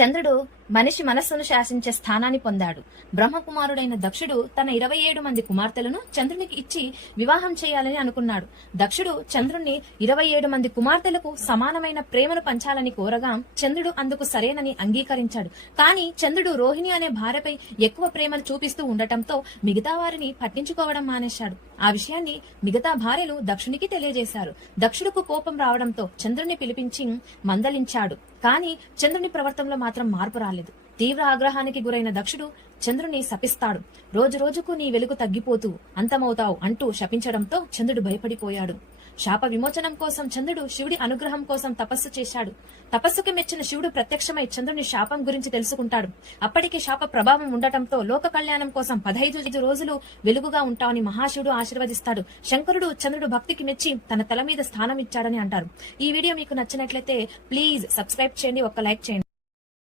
చంద్రుడు మనిషి మనస్సును శాసించే స్థానాన్ని పొందాడు. బ్రహ్మకుమారుడైన దక్షుడు తన ఇరవై ఏడు మంది కుమార్తెలను చంద్రునికి ఇచ్చి వివాహం చేయాలని అనుకున్నాడు. దక్షుడు చంద్రుణ్ణి ఇరవై ఏడు మంది కుమార్తెలకు సమానమైన ప్రేమను పంచాలని కోరగా చంద్రుడు అందుకు సరేనని అంగీకరించాడు. కానీ చంద్రుడు రోహిణి అనే భార్యపై ఎక్కువ ప్రేమను చూపిస్తూ ఉండటంతో మిగతా వారిని పట్టించుకోవడం మానేశాడు. ఆ విషయాన్ని మిగతా భార్యలు దక్షునికి తెలియజేశారు. దక్షుడుకు కోపం రావడంతో చంద్రుణ్ణి పిలిపించి మందలించాడు. కానీ చంద్రుని ప్రవర్తనలో మాత్రం మార్పు రాలేదు. తీవ్ర ఆగ్రహానికి గురైన దక్షుడు చంద్రుని శపిస్తాడు. రోజు రోజుకు నీ వెలుగు తగ్గిపోతూ అంతమవుతావు అంటూ శపించడంతో చంద్రుడు భయపడిపోయాడు. శాప విమోచనం కోసం చంద్రుడు శివుడి అనుగ్రహం కోసం తపస్సు చేశాడు. తపస్సుకు మెచ్చిన శివుడు ప్రత్యక్షమై చంద్రుని శాపం గురించి తెలుసుకుంటాడు. అప్పటికి శాప ప్రభావం ఉండటంతో లోక కళ్యాణం కోసం పదహైదు ఐదు రోజులు వెలుగుగా ఉంటావని మహాశివుడు ఆశీర్వదిస్తాడు. శంకరుడు చంద్రుడు భక్తికి మెచ్చి తన తల మీద స్థానం ఇచ్చాడని అంటారు. ఈ వీడియో మీకు నచ్చినట్లయితే ప్లీజ్ సబ్స్క్రైబ్ చేయండి ఒక్క లైక్ చేయండి.